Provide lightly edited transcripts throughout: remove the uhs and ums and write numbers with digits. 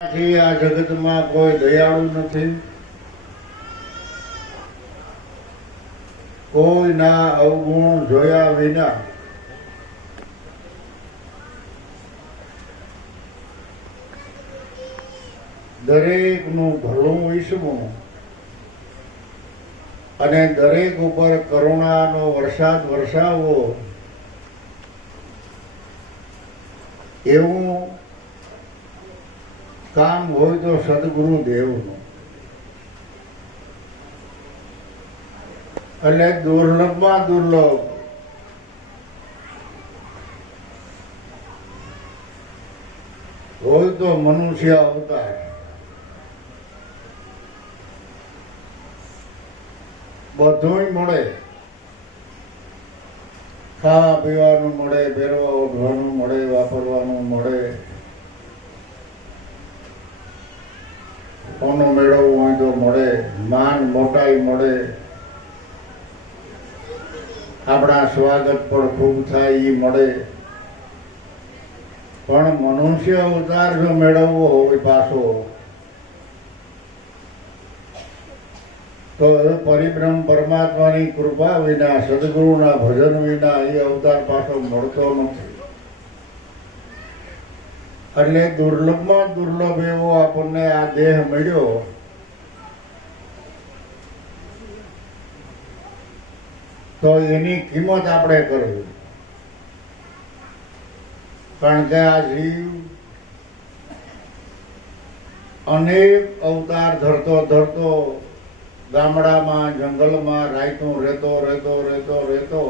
આ જગતમાં કોઈ દયાળુ નથી, કોઈના અવગુણ જોયા વિના દરેકનું ભલું ઈચ્છવું અને દરેક ઉપર કરુણાનો વરસાદ વરસાવવો એવું કામ હોય તો સદગુરુ દેવનું. એટલે દુર્લભમાં દુર્લભ હોય તો મનુષ્ય અવતાર. બધુંય મળે, ખાવા પીવાનું મળે, પહેરવા ઓઢવાનું મળે, વાપરવાનું મળે, કોનું મેળવવું હોય તો મળે, માન મોટાઈ મળે, આપણા સ્વાગત પણ ખૂબ થાય એ મળે. પણ મનુષ્ય અવતાર જો મેળવવો હોય પાછો તો પરિબ્રહ્મ પરમાત્માની કૃપા વિના, સદગુરુના ભજન વિના એ અવતાર પાછો મળતો નથી. એટલે દુર્લભમાં દુર્લભ એવો આપણને આ દેહ મળ્યો. તો એની કિંમત આપણે કરવી, કારણ કે આ જીવ અનેક અવતાર ધરતો ધરતો ગામડામાં, જંગલમાં રાયતું રહેતો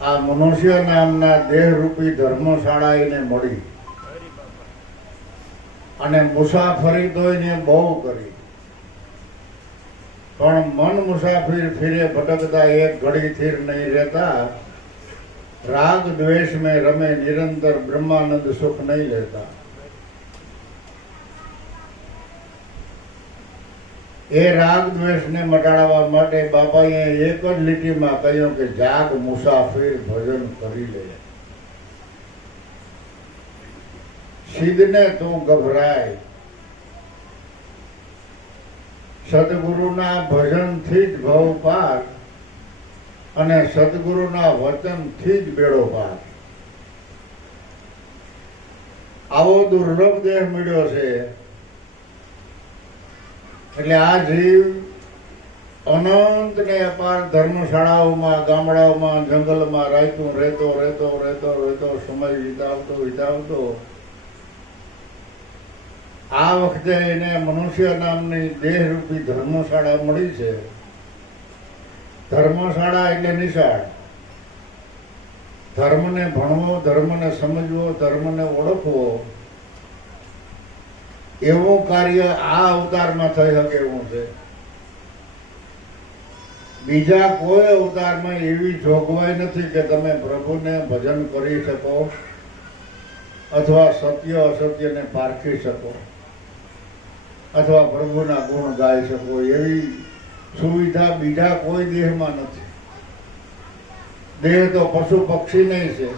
આ મનુષ્ય નામના દેહરૂપી ધર્મશાળા એને મળી અને મુસાફરી તો એને બહુ કરી. પણ મન મુસાફિર ફિરે ભટકતા, એક ઘડી સ્થિર નહીં રહેતા, રાગ દ્વેષ में રમે નિરંતર, બ્રહ્માનંદ સુખ નહીં લેતા. એ રાગ દ્વેષને મટાડવા માટે બાપાએ એક જ લીટીમાં કહ્યું કે જાગ મુસાફિર, ભજન કરી લે. સિદ્ધને તું ગભરાય, સદગુરુના ભજનથી જ ભવ પાર અને સદગુરુના વચનથી જ બેડો પાર. આવો દુર્લભ દેહ મળ્યો છે. એટલે આ જીવ અનંત ને અપાર ધર્મશાળાઓમાં, ગામડાઓમાં, જંગલમાં રાયતું રહેતો સમય વિતાવતો આ વખતે એને મનુષ્ય નામની દેહરૂપી ધર્મશાળા મળી છે. ધર્મશાળા એટલે નિશાળ. ધર્મને ભણવો, ધર્મને સમજવો, ધર્મને ઓળખવો એવું કાર્ય આ અવતારમાં થઈ શકે એવું છે. બીજા કોઈ અવતારમાં એવી જોગવાઈ નથી કે તમે પ્રભુને ભજન કરી શકો અથવા સત્ય અસત્યને પારખી શકો અથવા પ્રભુના ગુણ ગાઈ શકો. એવી સુવિધા બીજા કોઈ દેહમાં નથી. દેહ તો પશુ પક્ષી નહીં છે,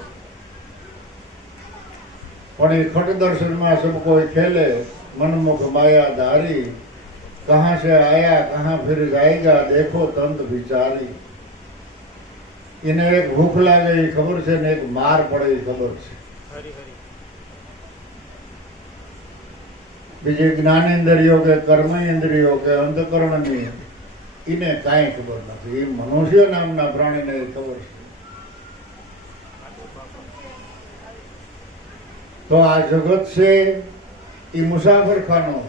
પણ એ ખટ દર્શનમાં સબ કોઈ ખેલે, मनमुख माया धारी, कहाँ से आया कहाँ फिर जाएगा, देखो तंत विचारी. इन्हें एक भूख लागे ये खबर से ने एक मार पड़े ये खबर से. बीजे ज्ञानेन्द्रियों के, कर्म इंद्रियों के, अंतकरण में इन्हें काई खबर नहीं. ये मनुष्य नामना प्राणी ने खबर है. तो आ जगत से એ મુસાફર ખાનો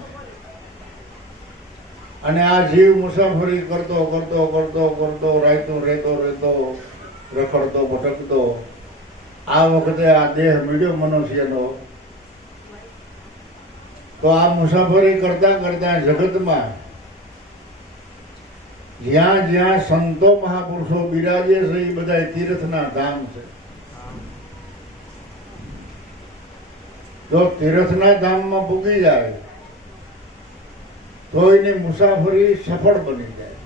અને આ જીવ મુસાફરી કરતો રાયતો રહેતો રખડતો ભટકતો આ વખતે આ દેહ મળ્યો મનુષ્યનો. તો આ મુસાફરી કરતા જગતમાં જ્યાં જ્યાં સંતો મહાપુરુષો બિરાજે છે એ બધા તીર્થના ધામ છે. જો તીર્થના ધામમાં પૂગી જાય તો એની મુસાફરી સફળ બની જાય.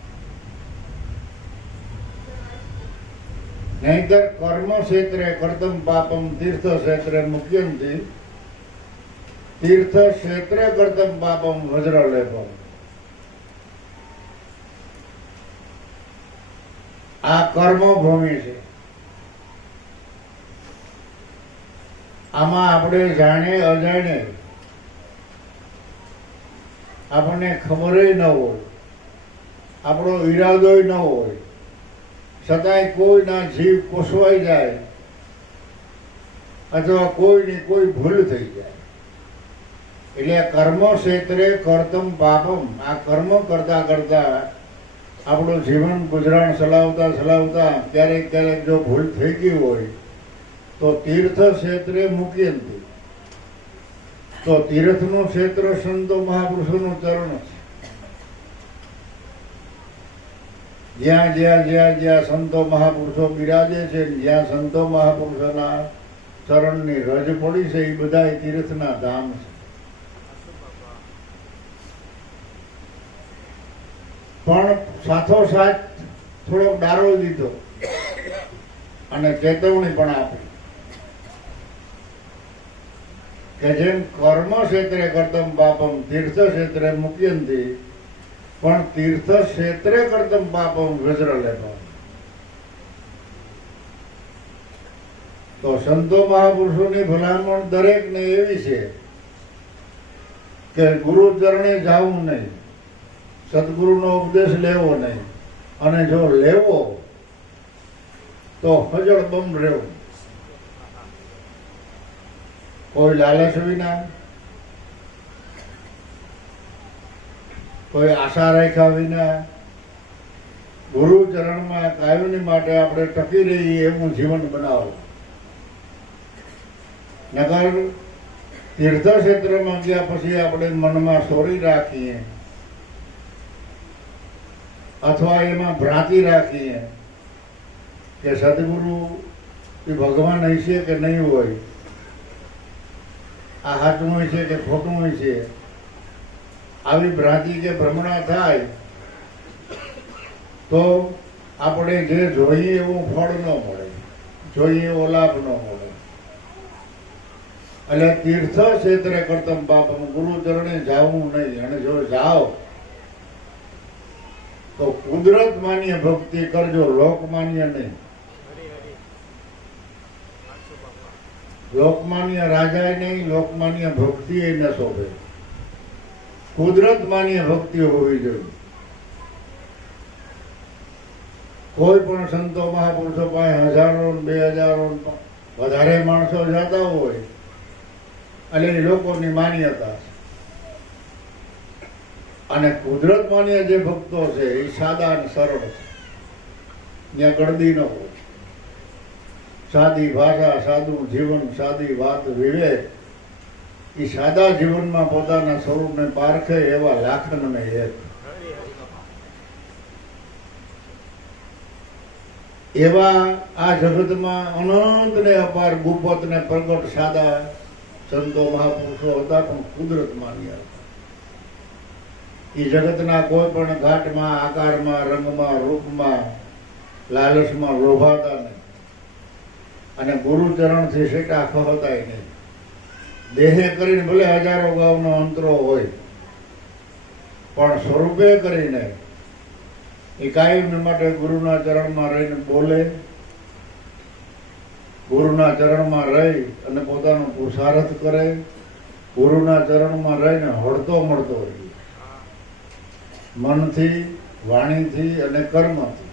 નહીંતર કર્મ ક્ષેત્રે કર્તમ પાપમ તીર્થ ક્ષેત્રે મુખ્યંથી તીર્થ ક્ષેત્રે કર્તમ પાપમ વજ્રલેપમ. આ કર્મભૂમિ છે. આમાં આપણે જાણે અજાણે આપણને ખબર ન હોય, આપણો ઈરાદો ન હોય, છતાંય કોઈના જીવ કોસવાઈ જાય અથવા કોઈની કોઈ ભૂલ થઈ જાય એટલે કર્મ ક્ષેત્રે કર્તમ પાપમ. આ કર્મ કરતા કરતા આપણું જીવન ગુજરાન ચલાવતા ચલાવતા ક્યારેક ક્યારેક જો ભૂલ થઈ ગઈ હોય તો તીર્થ ક્ષેત્રે મૂકીએ. તો તીર્થનું ક્ષેત્ર સંતો મહાપુરુષોનું ચરણ છે. જ્યાં જ્યાં જ્યાં જ્યાં સંતો મહાપુરુષો બિરાજે છે, જ્યાં સંતો મહાપુરુષોના ચરણની રજ પડી છે, એ બધા તીર્થના ધામ છે. પણ સાથોસાથ થોડોક ડારો દીધો અને ચેતવણી પણ આપી કે જેમ કર્મ ક્ષેત્રે કર્તમ પાપમ તીર્થ ક્ષેત્રે મુક્યંતી, પણ તીર્થ ક્ષેત્રે કર્તમ પાપમ વજ્રલેપમ. તો સંતો મહાપુરુષોની ભલામણ દરેકને એવી છે કે ગુરુ ચરણે જાવું નહીં, સદગુરુનો ઉપદેશ લેવો નહીં, અને જો લેવો તો હજળબમ રહેવું. કોઈ લાલચ વિના, કોઈ આશા રાખ્યા વિના ગુરુ ચરણમાં કાયમની માટે આપણે ટકી રહીએ એવું જીવન બનાવો. નકર તીર્થ ક્ષેત્રમાં ગયા પછી આપણે મનમાં સોરી રાખીએ અથવા એમાં ભ્રાંતિ રાખીએ કે સદગુરુ એ ભગવાન હશે કે નહીં હોય, આ સાચું હોય છે કે ખોટું હોય છે, આવી ભ્રાંતિ કે ભ્રમણા થાય તો આપણે જે જોઈએ એવું ફળ ન મળે, જોઈએ એવો લાભ ન મળે. એટલે તીર્થ ક્ષેત્રે કર્તમ પાપમ, ગુરુ ચરણે જાવું નહીં. અને જો જાઓ તો કુદરત માન્ય ભક્તિ કરજો, લોકમાન્ય નહીં. લોકમાન્ય રાજા નહીં, લોકમાન્ય ભક્તિ એ ન શોભે. કુદરત માન્ય ભક્તિ હોવી જોઈએ. કોઈ પણ સંતો મહાપુરુષો પાસે હજારો 2000 વધારે માણસો જતા હોય એટલે એ લોકોની માન્યતા. અને કુદરત માન્ય જે ભક્તો છે એ સાદા અને સરળ છે, ત્યાં ગળદી ન હોય. સાદી ભાષા, સાદું જીવન, સાદી વાત, વિવેક, એ સાદા જીવનમાં પોતાના સ્વરૂપને પારખે એવા લાખનને એક. એવા આ જગતમાં અનંત ને અપાર ગુપત ને પ્રગટ સાદા સંતો મહાપુરુષો હતા, પણ કુદરત માન્ય હતા. એ જગતના કોઈ પણ ઘાટમાં, આકારમાં, રંગમાં, રૂપમાં, લાલચમાં લોભાતા નહીં. અને ગુરુચરણથી સેટા ખહતાય નહીં. દેહે કરીને ભલે હજારો ગાઉનો અંતરો હોય, પણ સ્વરૂપે કરીને એ કાયમ માટે ગુરુના ચરણમાં રહીને બોલે, ગુરુના ચરણમાં રહી અને પોતાનો પુરુષાર્થ કરે, ગુરુના ચરણમાં રહીને હળતો મળતો હોય મનથી, વાણીથી અને કર્મથી.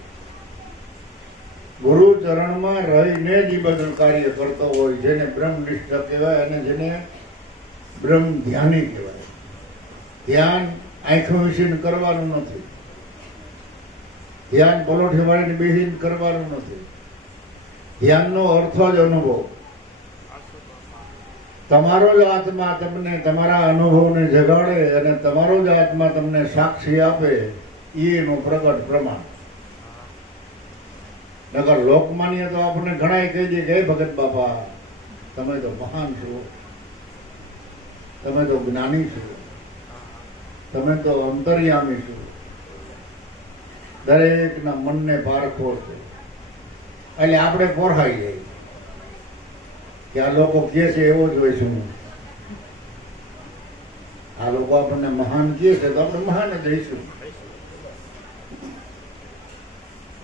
ગુરુ ચરણમાં રહીને જ બધું કાર્ય કરતો હોય, જેને બ્રહ્મનિષ્ઠ કહેવાય અને જેને બ્રહ્મ ધ્યાની કહેવાય. ધ્યાન આંખો વિશીને કરવાનું નથી, ધ્યાન પલોઠી વાળીને બેસીને કરવાનું નથી. ધ્યાનનો અર્થ જ અનુભવ. તમારો જ આત્મા તમને તમારા અનુભવને જગાડે અને તમારો જ આત્મા તમને સાક્ષી આપે, એનું પ્રગટ પ્રમાણ. નકર લોકમાન્ય તો આપણને ઘણા કહી દે કે ભગત બાપા તમે તો મહાન છો, તમે તો જ્ઞાની છો, તમે તો અંતર્યામી છો, દરેકના મનને પારખો છે. એટલે આપણે પોરહાઈ જાય કે આ લોકો કહે છે એવો જ હોય છું. આ લોકો આપણને મહાન કહે છે તો આપણે મહાન જ રહીશું.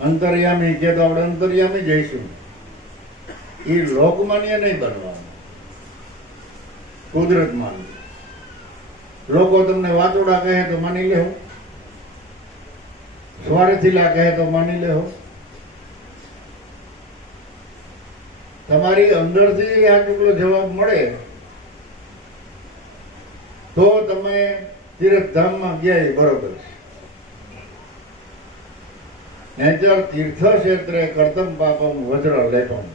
અંતર્યામી કે તો આપણે અંતર્યામી જઈશું. એ લોકમાન્ય નહીં બનવાનું, કુદરત માન્ય. લોકો તમને વાતોડા કહે તો માની લેવું, સ્વાર્થીલા કહે તો માની લેવું. તમારી અંદરથી આ ટુકડો જવાબ મળે તો તમે તીર્થધામમાં ગયા એ બરોબર છે. નહીંતર તીર્થ ક્ષેત્રે કર્તમ પાપમ વજ્ર લેપમ.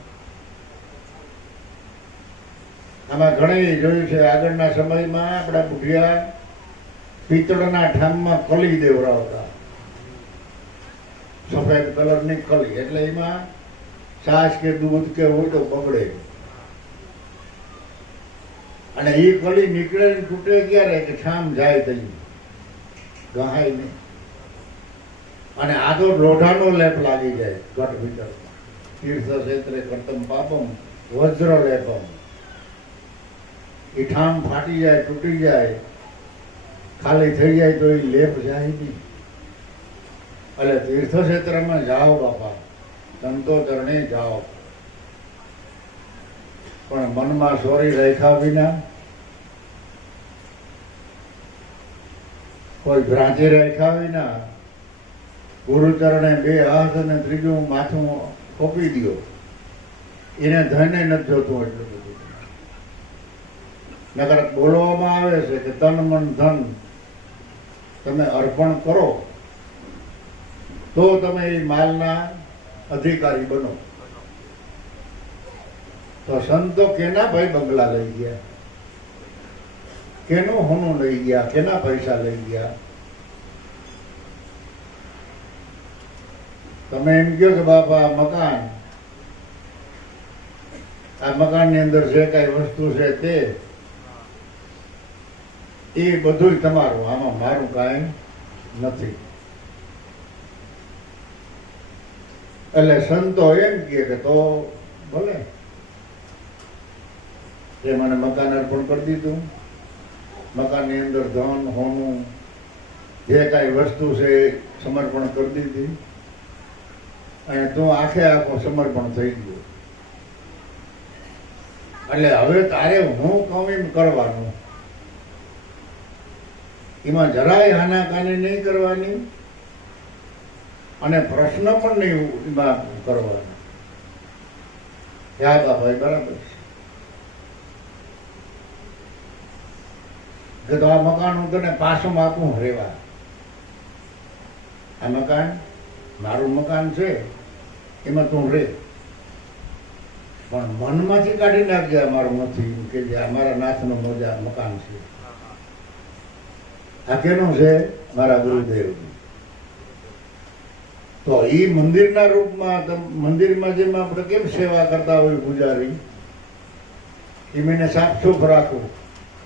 આમાં ઘણી જોયું છે. આગળના સમયમાં આપણા બુઢિયા પિત્તળના ઠામમાં કલી દેવરાવતા, સફેદ કલરની કલી, એટલે એમાં છાશ કે દૂધ કે હોય તો બગડે. અને એ કલી નીકળે તૂટે ક્યારે કે ઠામ જાય થઈ ગહાય નહીં. અને આ તો લોઢાનો લેપ લાગી જાય ઘટ ભીતર. તીર્થ ક્ષેત્રે કર્તમ પાપમ વજ્ર લેપમ. એ ઠામ ફાટી જાય, તૂટી જાય, ખાલી થઈ જાય તો એ લેપ જાય નહીં. એટલે તીર્થ ક્ષેત્રમાં જાઓ બાપા, સંતો ચરણે જાઓ, પણ મનમાં સોરી રાખ્યા વિના, કોઈ ભ્રાંતિ રાખ્યા વિના ગુરુચરણે બે હાથ અને ત્રીજું માથું કોપી દો. એને ધને નથી જોતું એટલું બધું. નકર બોલવામાં આવે છે કે તન મન ધન તમે અર્પણ કરો તો તમે એ માલના અધિકારી બનો. તો સંતો કેના ભાઈ બંગલા લઈ ગયા, કેનું હોનું લઈ ગયા, કેના પૈસા લઈ ગયા? તમે એમ કહો કે બાપા મકાન, આ મકાનની અંદર જે કઈ વસ્તુ છે તે એ બધું તમારું, આમાં મારું કાંઈ નથી. એટલે સંતો એમ કહે કે તો ભલે, એ મને મકાન અર્પણ કરી દીધું, મકાનની અંદર ધન હોનું જે કાંઈ વસ્તુ છે એ સમર્પણ કરી દીધી, અને તું આખે આખો સમર્પણ થઈ ગયો. એટલે હવે તારે હું કહું એમ કરવાનું, એમાં જરાય હાનાકાની નહીં કરવાની, અને પ્રશ્ન પણ નહીં એમાં કરવાનો. યાદ આ ભાઈ બરાબર છે કે તો આ મકાન હું તને પાછું આપું રેવા, આ મકાન મારું મકાન છે, એમાં તું રે, પણ મનમાંથી કાઢી નાખજે અમારું નથી, કે જે અમારા નાથનો મોજા મકાન છે. આ કેનું છે? મારા ગુરુદેવ. તો એ મંદિરના રૂપમાં, મંદિરમાં જેમ આપણે કેમ સેવા કરતા હોય પૂજારી, એમ એને સાફસૂફ રાખવું,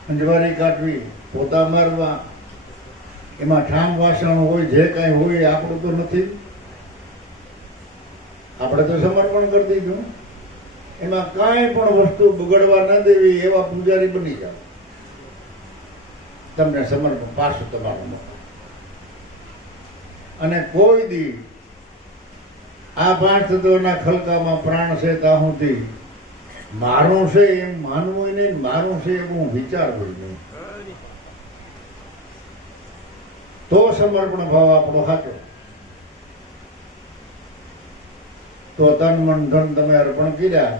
અંજવારી કાઢવી, પોતા મારવા, એમાં ઠામ વાસણ હોય, જે કાંઈ હોય આપણું તો નથી, આપણે તો સમર્પણ કરી દીધું. એમાં કાંઈ પણ વસ્તુ બગડવા ન દેવી એવા પૂજારી બની જાવ, તમને સમર્પણ પાછું તમારું. અને કોઈ દી આ પાંચ તત્વોના ખલકામાં પ્રાણ છે ત્યાં સુધી મારું છે એમ માનવું નહીં, મારું છે એમ હું વિચારવું નહીં. તો સમર્પણ ભાવ આપણો સાચો. તો તન મન ધન તમે અર્પણ કર્યા,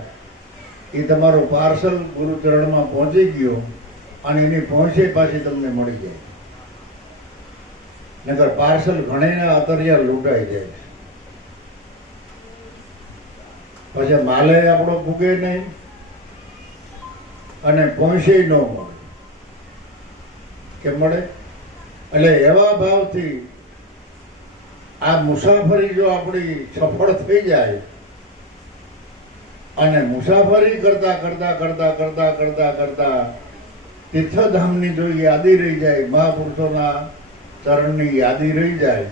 એ તમારું પાર્સલ ગુરુચરણમાં પહોંચી ગયો, અને એની પહોંચે પાછી તમને મળી જાય. નકર પાર્સલ ઘણા અતરિયા લૂંટાઈ જાય, પછી માલે આપણો ભૂગે નહીં અને પહોંચે ન મળે. કે મળે? એટલે એવા ભાવથી આ મુસાફરી જો આપણી સફળ થઈ જાય, અને મુસાફરી કરતા કરતા કરતા કરતા કરતા કરતા તીર્થધામની જો યાદી રહી જાય, મહાપુરુષોના ચરણની યાદી રહી જાય,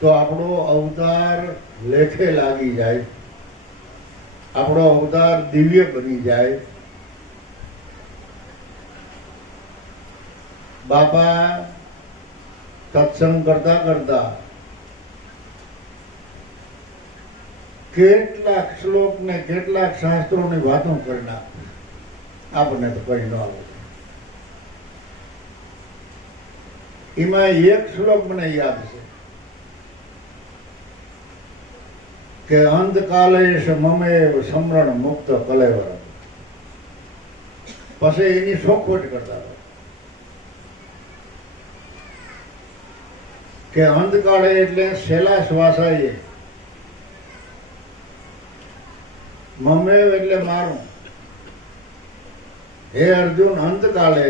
તો આપણો અવતાર લેખે લાગી જાય, આપણો અવતાર દિવ્ય બની જાય. બાપા સત્સંગ કરતા કરતા કેટલાક શ્લોક ને કેટલાક શાસ્ત્રોની વાતો કરી નાખે, આપણને તો કઈ ન આવે. એમાં એક શ્લોક મને યાદ છે કે અંતકાલે મમેવ સમરણ મુક્ત કલેવર. પછી એની શોખવટ કરતા હતા કે અંતકાળે એટલે છેલ્લા શ્વાસાએ, મમેવ એટલે મારું. હે અર્જુન, અંતકાલે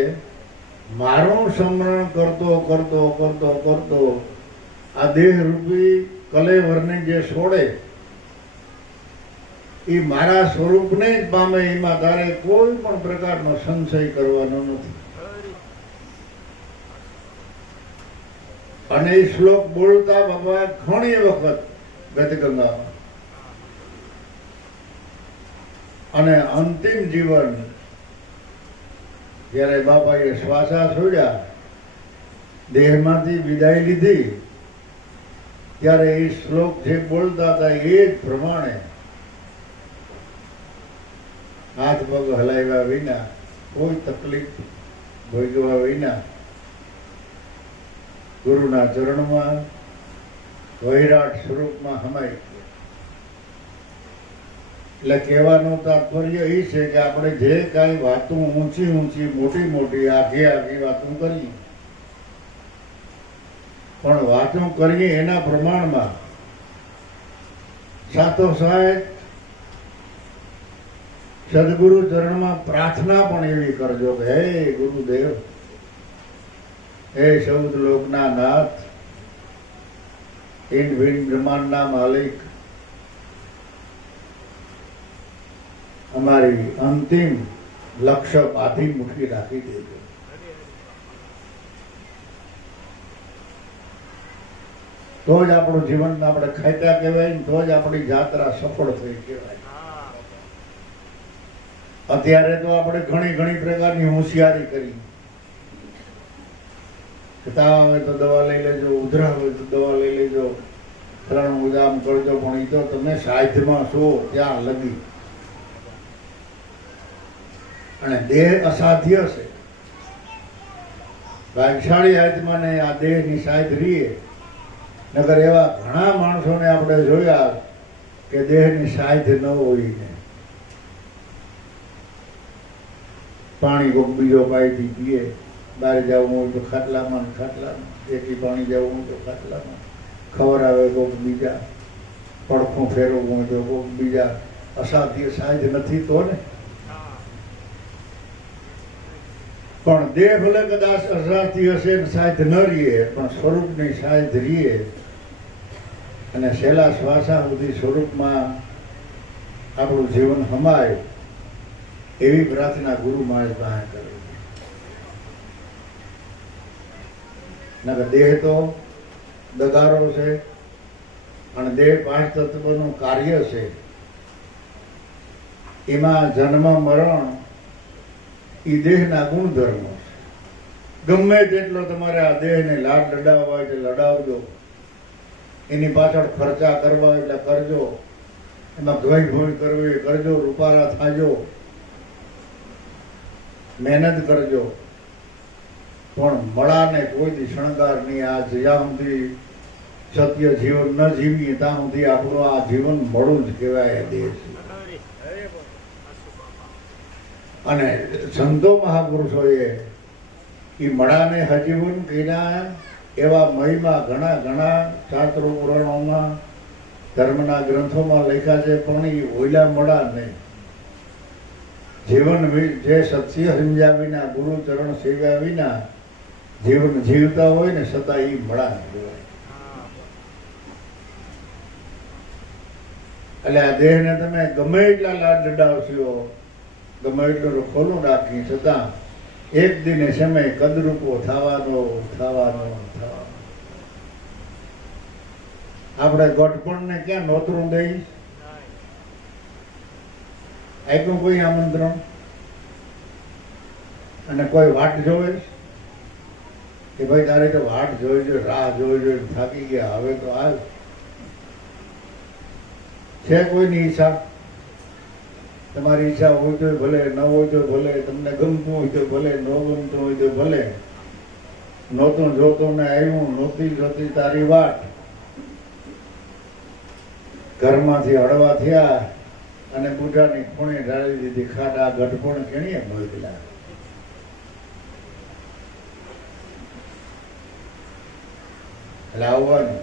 મારું સ્મરણ કરતો કરતો કરતો કરતો આ દેહ રૂપી કલેવરને જે છોડે એ મારા સ્વરૂપને જ પામે. એમાં તારે કોઈ પણ પ્રકારનો સંશય કરવાનો નથી. અને એ શ્લોક બોલતા બાબા ઘણી વખત ગતગંગામાં, અને અંતિમ જીવન જ્યારે બાપાએ શ્વાસા છોડ્યા, દેહમાંથી વિદાય લીધી, ત્યારે એ શ્લોક જે બોલતા હતા એ જ પ્રમાણે હાથ પગ હલાવ્યા વિના, કોઈ તકલીફ ભોગવ્યા વિના ગુરુના ચરણમાં વૈરાટ સ્વરૂપમાં હમાઈ ગયા. એટલે કહેવાનું તાત્પર્ય એ છે કે આપણે જે કાંઈ વાતો ઊંચી ઊંચી મોટી મોટી આઘી આઘી વાતો કરીએ, પણ વાતો કરીએ એના પ્રમાણમાં સાથોસાથ સદગુરુ ચરણમાં પ્રાર્થના પણ એવી કરજો કે હે ગુરુદેવ, હે ચૌદ લોકના નાથ, ઈંડ ભીંડ બ્રહ્માંડના માલિક, અમારી અંતિમ લક્ષ્ય બાધી મુઠી રાખી દેજો. તો જ આપણું જીવન આપણે ખાતા કહેવાય, તો જ આપણી જાત્રા સફળ થઈ કહેવાય. અત્યારે તો આપણે ઘણી ઘણી પ્રકારની હોશિયારી કરી, તાવ આવે તો દવા લઈ લેજો, ઉધરા હોય તો દવા લઈ લેજો, ફલાણું આમ કરજો, પણ એ તો તમે સાધ્યમાં છો ત્યાં લગી. અને દેહ અસાધ્ય છે. ભાગશાળી આત્માને આ દેહની સાધ રીએ, નગર એવા ઘણા માણસોને આપણે જોયા કે દેહની સાધ ન હોય ને પાણી કોક બીજો પાઈથી પીએ, બહાર જવું હોય તો ખાટલામાં ખાટલામાં, એકી પાણી જવું હોય તો ખાટલામાં, ખવડાવે કોક બીજા, પડખું ફેરવવું હોય તો કોક બીજા. અસાધ્ય સાધ નથી તો ને. પણ દેહ ભલે કદાચ અસાધ્ય હશે ને સાધ ન રહીએ, પણ સ્વરૂપની સાધ રહીએ અને છેલ્લા શ્વાસા સુધી સ્વરૂપમાં આપણું જીવન હમાય એવી પ્રાર્થના ગુરુ મહારાજ પાસે કરે. નકર દેહ તો દગારો છે, અને દેહ પાંચ તત્વનું કાર્ય છે. એમાં જન્મ મરણ એ દેહના ગુણધર્મો છે. ગમે તેટલો તમારે આ દેહને લાડ લડાવવા હોય એટલે લડાવજો, એની પાછળ ખર્ચા કરવા એટલે કરજો, એમાં ધોઈ ધોઈ કરવી કરજો, રૂપારા થાજો, મહેનત કરજો, પણ મળાને કોઈ દી શણગાર નહીં. આ જ્યાં સુધી સત્ય જીવન ન જીવીએ ત્યાં સુધી આપણું આ જીવન મળું જ કહેવાય દેહ છે. અને સંતો મહાપુરુષોએ એ મળાને હજીવન કર્યા એવા મહિમા ઘણા ઘણા શાસ્ત્રો પુરાણોમાં ધર્મના ગ્રંથોમાં લખ્યા છે. પણ એ ઓયલા મળા નહીં, જીવન જે સત્ય સમજ્યા વિના, ગુરુ ચરણ સેવ્યા વિના જીવન જીવતા હોય ને છતાં એ મળા કહેવાય. એટલે આ દેહને તમે ગમે એટલા લાડ લડાવશો, ગમે એટલું ખોલું રાખી, છતાં એક દિને સમય કદરૂપો થવાનો થવાનો થવાનો. આપણે ગોઠપણને ક્યાં નોતરું દઈ? આપ્યું કોઈ આમંત્રણ? અને કોઈ વાટ જોવે? કે ભાઈ તારે તો વાટ જોઈ જોઈ રાહ જોઈ જોઈ થાકી ગયા, હવે તો હાલ. છે કોઈની ઈચ્છા? તમારી ઈચ્છા હોય તો ભલે, ન હોય તો ભલે, તમને ગમતું હોય તો ભલે, ન ગમતું હોય તો ભલે. નહોતું જોતો ને આવ્યું, નહોતી જોતી તારી વાટ. ઘરમાંથી હળવા થયા અને બુઢાની ખૂણે ઢાળી દીધી ખાડા. ગઢપણ કેણીએ મોકલ્યા. એટલે આવવાનું.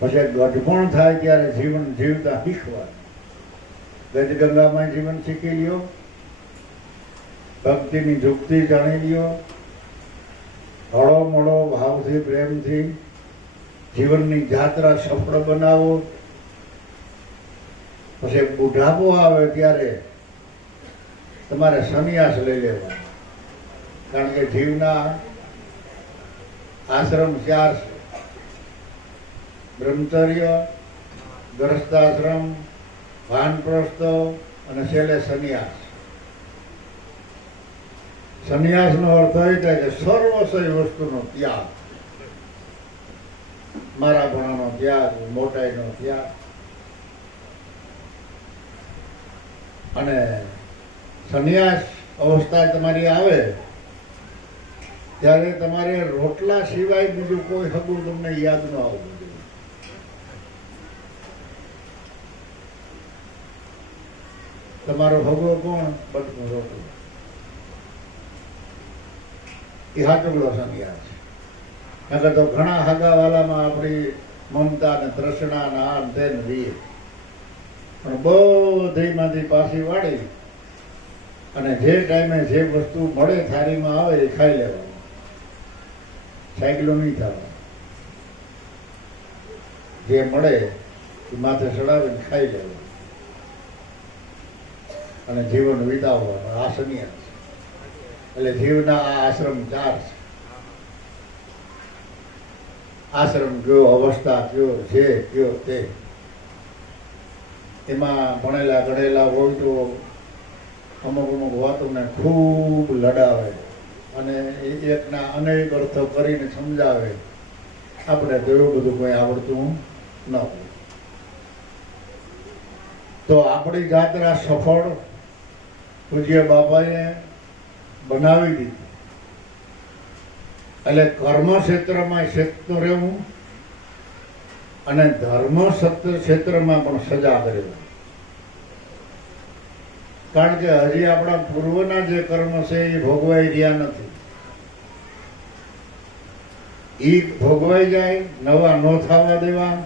પછી ગઢપણ થાય ત્યારે જીવન જીવતા શીખવા. ગજગંગામાં જીવન શીખી લ્યો, ભક્તિની જુક્તિ જાણી લ્યો, હળો મળો ભાવથી પ્રેમથી જીવનની જાત્રા સફળ બનાવો. પછી બુઢાપો આવે ત્યારે તમારે સંન્યાસ લઈ લેવા. કારણ કે જીવના આશ્રમ 4 છે: બ્રહ્મચર્ય, ગ્રસ્તાશ્રમ, વાનપ્રસ્થ અને છેલ્લે સંન્યાસ. સંન્યાસનો અર્થ એ થાય કે સર્વસ્વ વસ્તુનો ત્યાગ. મારાપણાનો ત્યાગ, મોટાઈનો ત્યાગ. અને સંન્યાસ અવસ્થા તમારી આવે ત્યારે તમારે રોટલા સિવાય બીજું કોઈ હગું તમને યાદ ન આવવું જોઈએ. તમારો હગો કોણ? બટનો રોટલો. એ હાચુકડો સંન્યાસ. નકર તો ઘણા હગાવાલામાં આપણી મમતા ને તૃષ્ણા ને આમ તેમ રહીએ, પણ બધીમાંથી પાછી વાળી અને જે ટાઈમે જે વસ્તુ મળે થાળીમાં આવે એ ખાઈ લેવાનું. સાયકલો નહીં થવા. જે મળે એ માથે ચડાવીને ખાઈ લેવાનું અને જીવન વિતાવવાનું. આ સંન્યાસ. એટલે જીવના આ આશ્રમ 4 છે. આશ્રમ કયો, અવસ્થા કયો, જે કયો તે. એમાં ભણેલા ગણેલા હોય તો અમુક અમુક વાતોને ખૂબ લડાવે અને એકના અનેક અર્થો કરીને સમજાવે. આપણે તો એવું બધું કોઈ આવડતું ન હોય. તો આપણી જાત્રા સફળ પૂજ્ય બાપાએ બનાવી દીધી. એટલે કર્મ ક્ષેત્રમાં સત્ય રહેવું અને ધર્મ સત્ય ક્ષેત્રમાં પણ સજાગ રહેવું. કારણ કે હજી આપણા પૂર્વના જે કર્મ છે એ ભોગવાઈ રહ્યા નથી. એ ભોગવાઈ જાય, નવા ન થવા દેવા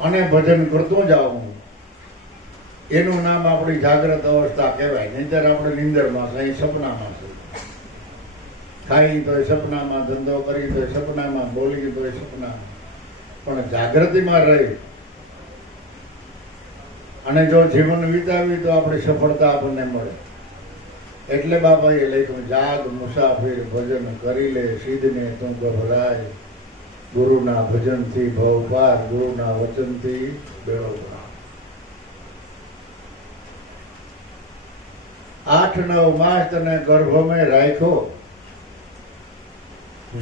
અને ભજન કરતું જવું. એનું નામ આપણી જાગ્રત અવસ્થા કહેવાય. નહીંતર આપણે નિંદરમાં છે, સપનામાં છે. ખાઈ તો સપનામાં, ધંધો કરી તો સપનામાં, બોલી તો સપનામાં. પણ જાગૃતિમાં રહી અને જો જીવન વિતાવી તો આપણી સફળતા આપણને મળે. એટલે બાપાએ લખ્યું, જાગ મુસાફિર ભજન કરી લે, સિદ્ધને તું ગભરાય. ગુરુના ભજનથી ભવ પાર, ગુરુના વચનથી બેડો પાર. 8-9 માસ તને ગર્ભમાં રાખ્યો,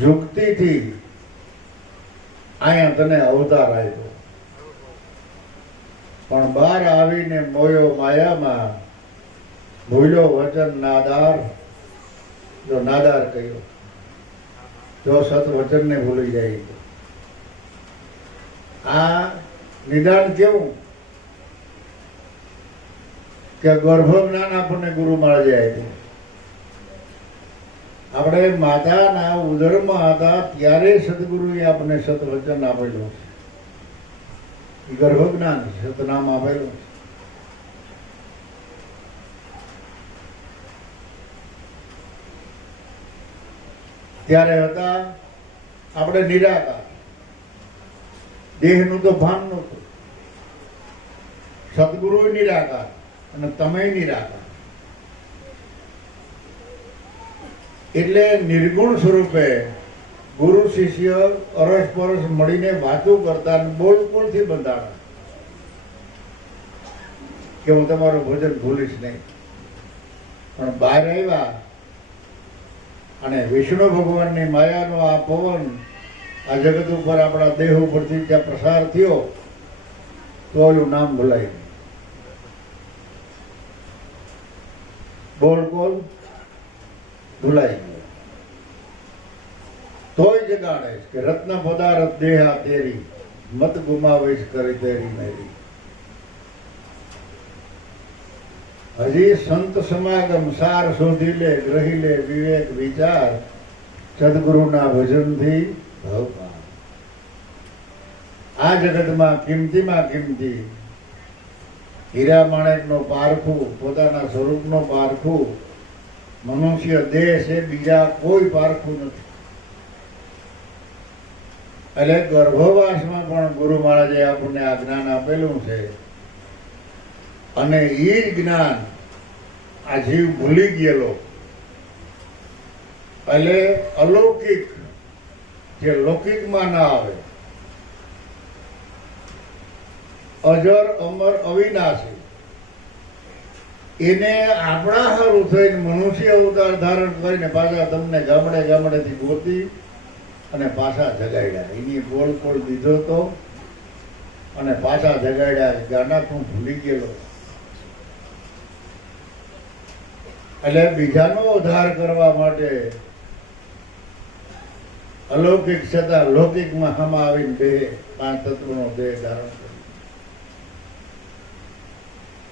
યુક્તિથી અહીંયા તને અવતાર આપ્યો. પણ બહાર આવીને મોયો માયામાં, ભૂલ્યો વચન નાદાર. જો નાદાર કહ્યો, જો સત વચનને ભૂલી જાય તો આ નિદાન કેવું કે ગર્ભ જ્ઞાન આપણને ગુરુ મળી જાય છે. આપણે માતાના ઉદરમાં હતા ત્યારે સદગુરુએ આપણને સત વચન આપેલું છે. એ ગર્ભ જ્ઞાન સતનામ આપેલું છે. ત્યારે હતા આપણે નિરાકાર. દેહનું તો ભાન નહોતું. સદગુરુ નિરાકાર અને તમે નિરાકાર. એટલે નિર્ગુણ સ્વરૂપે ગુરુ શિષ્ય અરસ પરસ મળીને વાતો કરતા, બોલથી બંધાણા કે હું તમારું ભજન ભૂલીશ નહીં. પણ બહાર આવ્યા અને વિષ્ણુ ભગવાનની માયાનો આ પવન આ જગત ઉપર આપણા દેહ ઉપરથી ત્યાં પ્રસાર થયો તો ઓલું નામ ભૂલાય નહીં. બોલ બોલ ભૂલાઈ ગયો. તોય જગાડે કે રત્ન પદાર્થ દેહા તેરી મત ગુમાવીશ કરી તેરી મેરી. હજી સંત સમાગમ સાર શોધી લે ગ્રહી લે વિવેક વિચાર સદગુરુના ભજનથી ભવપાર. આ જગતમાં કિંમતીમાં કિંમતી હીરા માણેકનો પારખું પોતાના સ્વરૂપનો પારખું મનુષ્ય દેહ છે, બીજા કોઈ પારખું નથી. એટલે ગર્ભવાસમાં પણ ગુરુ મહારાજે આપણને આ જ્ઞાન આપેલું છે અને એ જ જ્ઞાન આ જીવ ભૂલી ગયેલો એટલે અલૌકિક જે લૌકિકમાં ના આવે અજર અમર અવિનાશી એને આપણા હારું થઈને મનુષ્ય અવતાર ધારણ કરીને પાછા તમને ગામડે ગામડેથી ગોતી અને પાછા જગાડ્યા. એની ગોળ કોળ દીધો તો અને પાછા જગાડ્યા. ગાના તું ભૂલી ગયેલો એટલે બીજાનો ઉદ્ધાર કરવા માટે અલૌકિક છતાં લૌકિકમાં હમ આવીને બે પાંચ તત્વનો દેહ ધારણ કર્યો.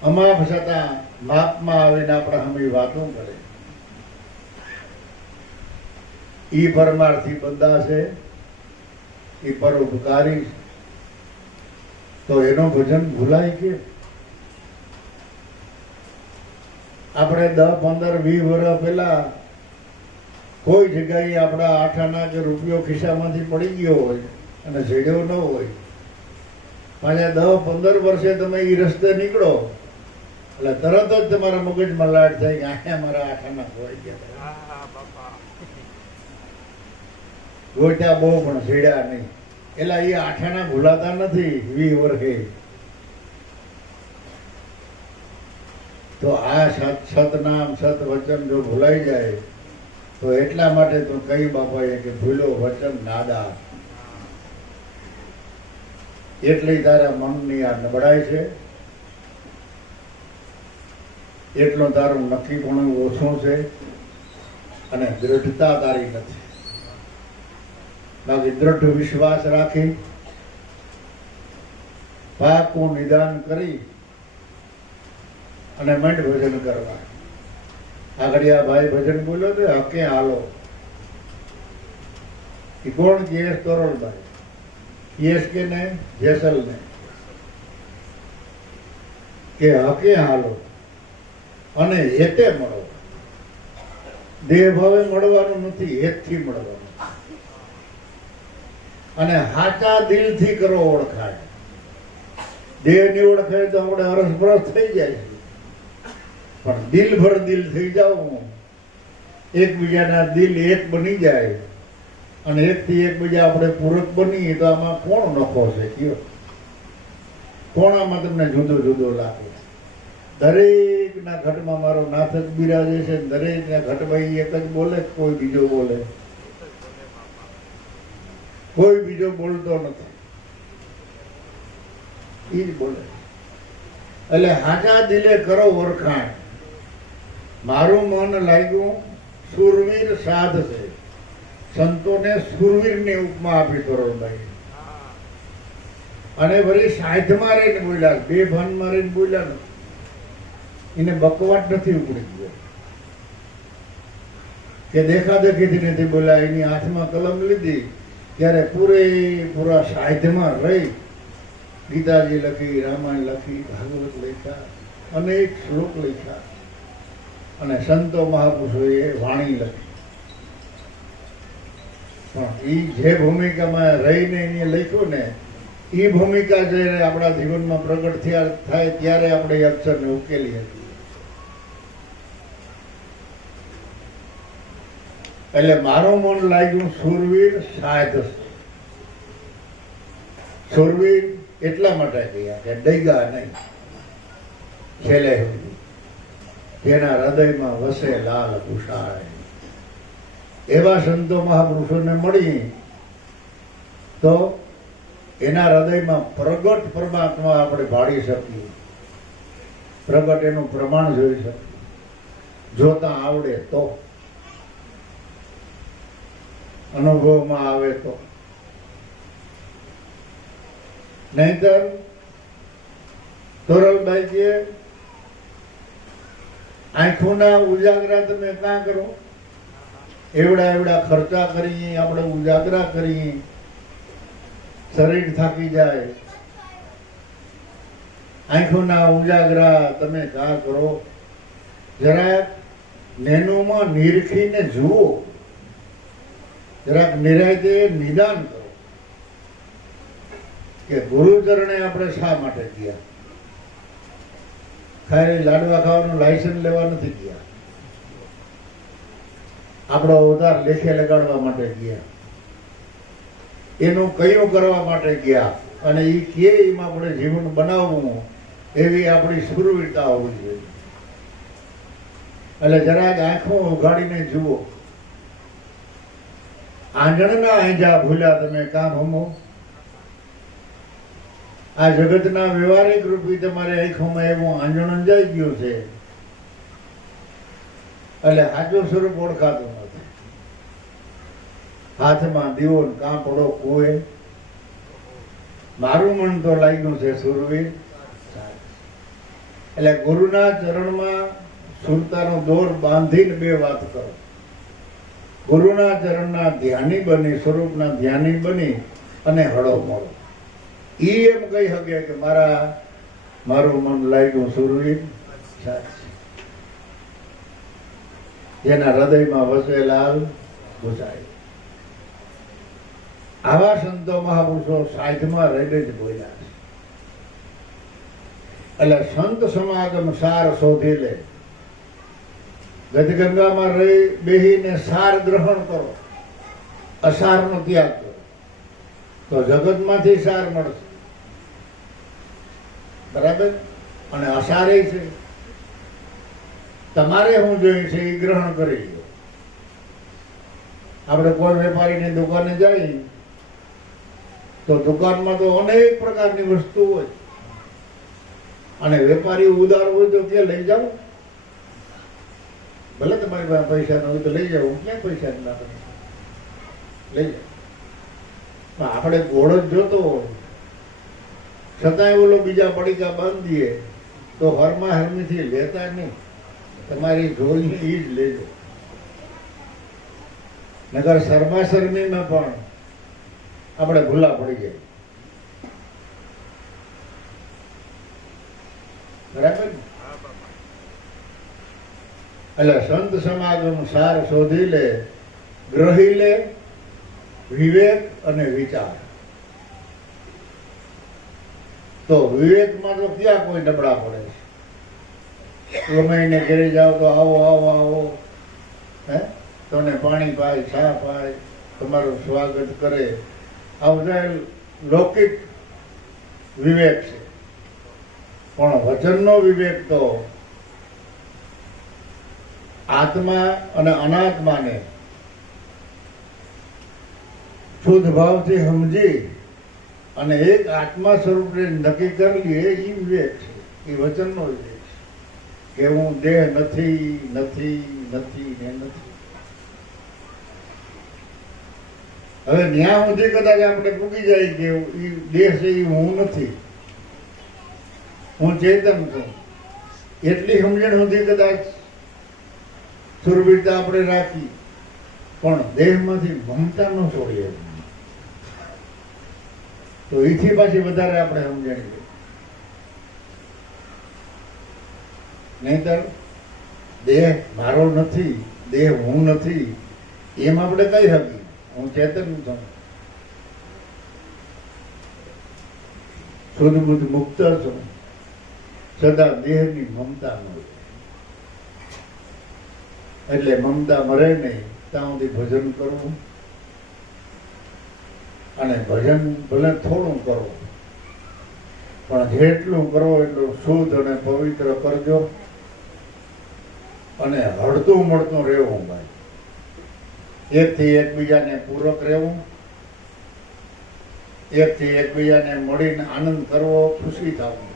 અમાપ છતાં માપમાં આવીને આપણા હમી વાતો કરે. ઈ પરમાર્થી બંદા છે, ઈ પરોપકારી છે, તો એનો ભજન ભૂલાય કે? આપણે 10, 15, 20 વર્ષ પહેલા કોઈ જગ્યાએ આપણા આઠાના કે રૂપિયો ખિસ્સામાંથી પડી ગયો હોય અને જડ્યો ન હોય, પાછા 10, 15 વર્ષે તમે એ રસ્તે નીકળો એટલે તરત જ તમારા મગજમાં લાડ થાય કે અહીંયા મારા આઠાના ખોવાઈ ગયા. ગોટ્યા બહુ પણ છેડ્યા નહીં. એટલે એ આઠાના ભૂલાતા નથી 20 વર્ષે. તો આ સતનામ સત વચન જો ભૂલાઈ જાય તો એટલા માટે તો કઈ બાપાએ કે ભૂલો વચન નાદા. એટલી તારા મનની આ નબળાઈ છે, એટલો તારું નક્કીપણું ઓછું છે અને દ્રઢતા તારી નથી. બાકી દ્રઢ વિશ્વાસ રાખી પાકું નિદાન કરી અને મંડ ભજન કરવા. આગળ આ ભાઈ ભજન બોલ્યો તો હકે હાલો. એ કોણ? કેસ તોરલભાઈ. કેસ કે ને જેસલ ને કે હકે હાલો અને હેતે મળો. દેહ ભાવે મળવાનું નથી, હેતથી મળવાનું અને હાચા દિલથી કરો ઓળખાય. દેહ ની ઓળખાય તો આપણે અરસપરસ થઈ જાય છે, પણ દિલ ભર દિલ થઈ જાવ, એકબીજાના દિલ એક બની જાય અને એકથી એકબીજા આપણે પૂરક બનીએ તો આમાં કોણ નફો છે કયો? કોણ આમાં તમને જુદો જુદો લાગે? દરેકના ઘટમાં મારો નાથ જ બિરાજે છે. દરેકના ઘટમાં એક જ બોલે, કોઈ બીજો બોલે, કોઈ બીજો બોલતો નથી, એ જ બોલે. એટલે હાચા દિલે કરો ઓળખાણ. મારું મન લાગ્યું સુરવીર સાધ છે. સંતોને સુરવીરની ઉપમા આપી તોરણભાઈ. અને વળી સાધમાં રહીને બોલ્યા, બે ભાનમાં રહીને બોલ્યા ને, એને બકવાટ નથી ઉપડી ગયો કે દેખાદેખીથી નથી બોલ્યા. એની હાથમાં કલમ લીધી ત્યારે પૂરેપૂરા સાહિત્યમાં રહી ગીતાજી લખી, રામાયણ લખી, ભાગવત લખ્યા, અનેક શ્લોક લખ્યા અને સંતો મહાપુરુષોએ વાણી લખી. પણ એ જે ભૂમિકામાં રહીને એને લખ્યું ને, એ ભૂમિકા જયારે આપણા જીવનમાં પ્રગટ થાય ત્યારે આપણે એ અક્ષરને ઉકેલી હતી. એટલે મારું મન લાગ્યું સુરવીર સાધ. સુરવીર એટલા માટે ગયા કે ડૈગા નહીં, છેલ્લે જેના હૃદયમાં વસે લાલ કુશાળ. એવા સંતો મહાપુરુષોને મળી તો એના હૃદયમાં પ્રગટ પરમાત્મા આપણે ભાળી શકીએ, પ્રગટ એનું પ્રમાણ જોઈ શકીએ, જોતા આવડે તો, અનુભવમાં આવે તો. નહીતર તોરલભાઈ કે આંખોના ઉજાગરા તમે ક્યાં કરો? એવડા એવડા ખર્ચા કરીએ, આપણે ઉજાગરા કરીએ, શરીર થાકી જાય. આંખોના ઉજાગરા તમે ક્યાં કરો? જરાક નેનુમાં નિરખીને જુઓ, જરાક નિરાયતે નિદાન કરો કે ગુરુચરણે આપણે શા માટે ગયા. ખાલી લાડવા ખાવાનું લાયસન્સ લેવા નથી ગયા, આપણો અવતાર લેખે લગાડવા માટે ગયા, એનું કયું કરવા માટે ગયા, અને એ કે એમાં આપણે જીવન બનાવવું એવી આપણી સુરવીરતા હોવી જોઈએ. એટલે જરાક આંખો ઉઘાડીને જુઓ. આંજણના આંજા ભૂલ્યા તમે કામ હમો. આ જગતના વ્યવહારિક રૂપી તમારે આંખોમાં એવું આંજણ અંજાઈ ગયું છે, એટલે સાચું સ્વરૂપ ઓળખાતું નથી. હાથમાં દીવો કાંપડો કોઈ મારું મન તો લાગ્યું છે સુરવીર. એટલે ગુરુના ચરણમાં સુરતાનો દોર બાંધીને બે વાત કરો. ગુરુના ચરણના ધ્યાની બની, સ્વરૂપના ધ્યાની બની અને હળો મળો. ઈ એમ કહી શકે કે મારું મન લાગ્યું સુરવીર. જેના હૃદયમાં વસે લાલ ગુસાઈ. આવા સંતો મહાપુરુષો સાહિત્યમાં રહીને જ બોલ્યા છે. એટલે સંત સમાગમ સાર શોધી લે. ગદગંગામાં રહી બેહીને સાર ગ્રહણ કરો, અસારનો ત્યાગ કરો, તો જગતમાંથી સાર મળશે. બરાબર? અને અસારે છે, તમારે શું જોઈએ છે એ ગ્રહણ કરી લો. આપણે કોઈ વેપારીની દુકાને જઈએ તો દુકાનમાં તો અનેક પ્રકારની વસ્તુ હોય, અને વેપારી ઉદાર હોય તો કે લઈ જાઓ, ભલે તમારી પાસે પૈસા ન હોય તો લઈ જાઓ, ક્યાં પૈસા ના લઈ જાઓ. પણ આપણે ઘોડો જ જોતો હોય છતાંય ઓલો બીજા પડીકા બાંધીએ તો હરમાં હરમીથી લેતા નહીં. તમારી જોઈને એ જ લેજો. નગર શરમા શરમીમાં પણ આપણે ભૂલા પડી જાય. બરાબર ને? એટલે સંત સમાગમ સાર શોધી લે, ગ્રહી લે વિવેક અને વિચાર. તો વિવેકમાં તો ક્યાં કોઈ નબળા પડે છે? ગમે એને ઘરે જાઓ તો આવો આવો આવો, હે તમને પાણી પાય, ચા પાય, તમારું સ્વાગત કરે. આ બધા લૌકિક વિવેક છે. પણ વચનનો વિવેક તો આત્મા અને અનાત્માને શુદ્ધ ભાવથી સમજી અને એક આત્મા સ્વરૂપને નક્કી કરી લે, એ વિવેક છે. એ વચનનો વિવેક છે કે હું દેહ નથી નથી નથી ને નથી. હવે ન્યા સુધી કદાચ આપણે પૂકી જાય કે એ દેહ છે એ હું નથી, હું ચેતન છું, એટલી સમજણ સુધી કદાચ સુરવીરતા આપણે રાખી, પણ દેહમાંથી મમતા ન છોડીએ તો એથી પાછી વધારે આપણે સમજણ લે. નહીતર દેહ મારો નથી, દેહ હું નથી, એમ આપણે કહી શકીએ હું ચેતન છું, શુદ્ધ બુદ્ધ મુક્ત છું, સદા દેહની મમતા ન હોય. એટલે મમતા મરે નહીં ત્યાં સુધી ભજન કરવું, અને ભજન ભલે થોડું કરો પણ જેટલું કરો એટલું શુદ્ધ અને પવિત્ર કરજો, અને હળતું મળતું રહેવું ભાઈ. એકથી એકબીજાને પૂરક રહેવું, એકથી એકબીજાને મળીને આનંદ કરવો, ખુશી થવું,